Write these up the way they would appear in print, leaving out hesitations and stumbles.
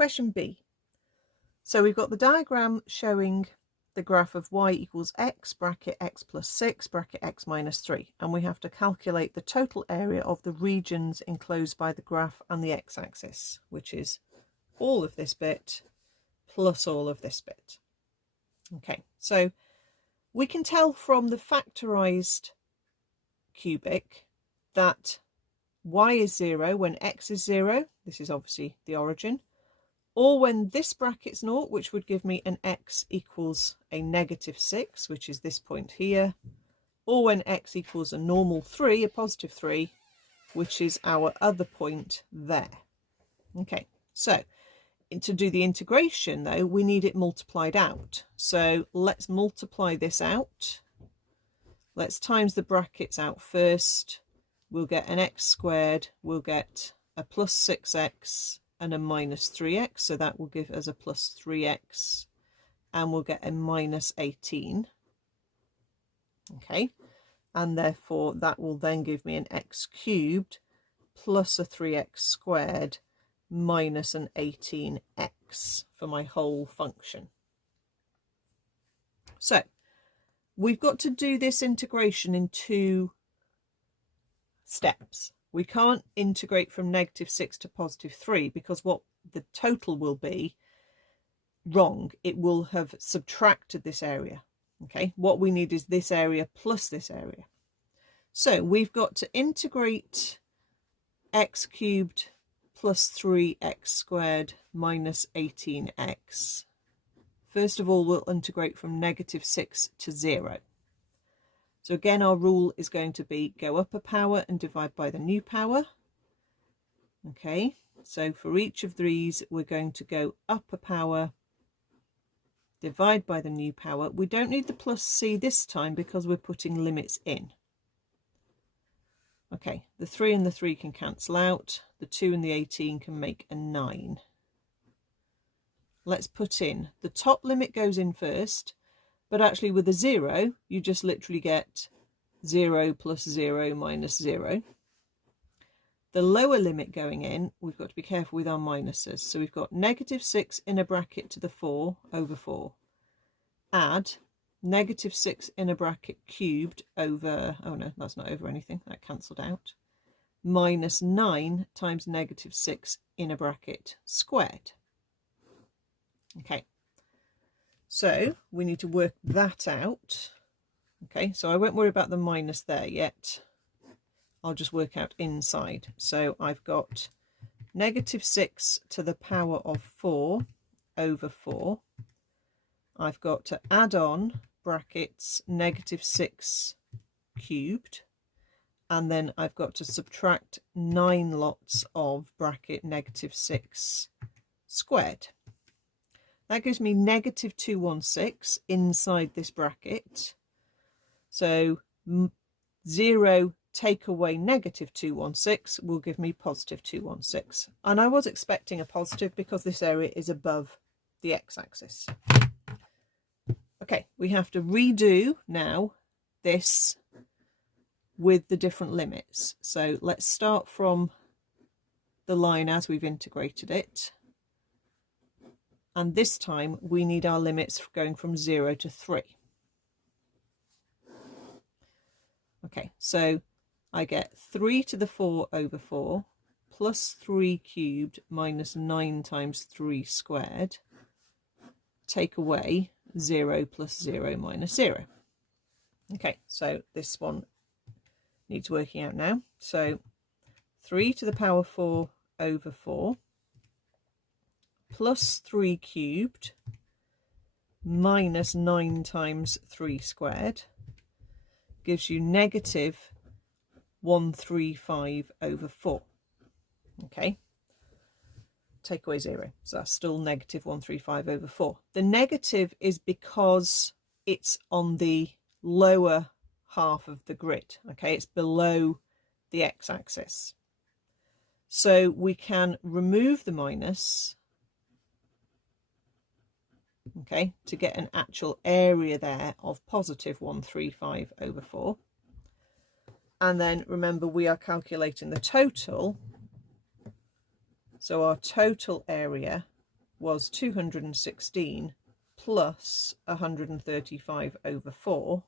Question B. So we've got the diagram showing the graph of y equals x, bracket x plus 6, bracket x minus 3. And we have to calculate the total area of the regions enclosed by the graph and the x-axis, which is all of this bit plus all of this bit. Okay, so we can tell from the factorised cubic that y is 0 when x is 0. This is obviously the origin. Or when this bracket's 0, which would give me an x equals a negative 6, which is this point here. Or when x equals a normal 3, a positive 3, which is our other point there. Okay, so to do the integration, though, we need it multiplied out. So let's multiply this out. Let's times the brackets out first. We'll get an x squared. We'll get a plus 6x and a minus 3x. So that will give us a plus 3x. And we'll get a minus 18. Okay. And therefore, that will then give me an x cubed plus a 3x squared minus an 18x for my whole function. So we've got to do this integration in 2 steps. We can't integrate from negative 6 to positive 3 because what the total will be wrong. It will have subtracted this area. Okay, what we need is this area plus this area. So we've got to integrate x cubed plus 3x squared minus 18x. First of all, we'll integrate from negative 6 to 0. So again, our rule is going to be go up a power and divide by the new power. Okay, so for each of these, we're going to go up a power, divide by the new power. We don't need the plus c this time because we're putting limits in. Okay, the 3 and the 3 can cancel out. The 2 and the 18 can make a 9. Let's put in. The top limit goes in first, but actually with a 0, you just literally get 0 plus 0 minus 0. The lower limit going in, we've got to be careful with our minuses. So we've got negative 6 in a bracket to the 4 over 4. Add negative 6 in a bracket cubed over, oh no, that's not over anything, that cancelled out, minus 9 times negative 6 in a bracket squared. Okay, so we need to work that out. Okay, so I won't worry about the minus there yet. I'll just work out inside. So I've got negative 6 to the power of 4 over 4. I've got to add on brackets negative 6 cubed, and then I've got to subtract 9 lots of bracket negative 6 squared. That gives me negative 216 inside this bracket. So 0 take away negative 216 will give me positive 216. And I was expecting a positive because this area is above the x-axis. Okay, we have to redo now this with the different limits. So let's start from the line as we've integrated it. And this time we need our limits going from 0 to 3. Okay, so I get 3 to the 4 over 4 plus 3 cubed minus 9 times 3 squared. Take away 0 plus 0 minus 0. Okay, so this one needs working out now. So 3 to the power 4 over 4 plus 3 cubed minus 9 times 3 squared gives you negative 135 over 4. Okay, take away 0, so that's still negative 135 over 4. The negative is because it's on the lower half of the grid. Okay, it's below the x-axis, so we can remove the minus, okay, to get an actual area there of positive 135 over 4. And then remember, we are calculating the total. So our total area was 216 plus 135 over 4,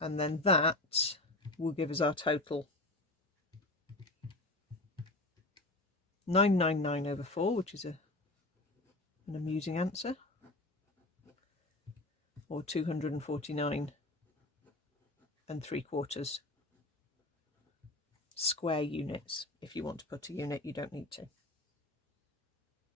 and then that will give us our total 999 over 4, which is an amusing answer, or 249 3/4 square units. If you want to put a unit, you don't need to.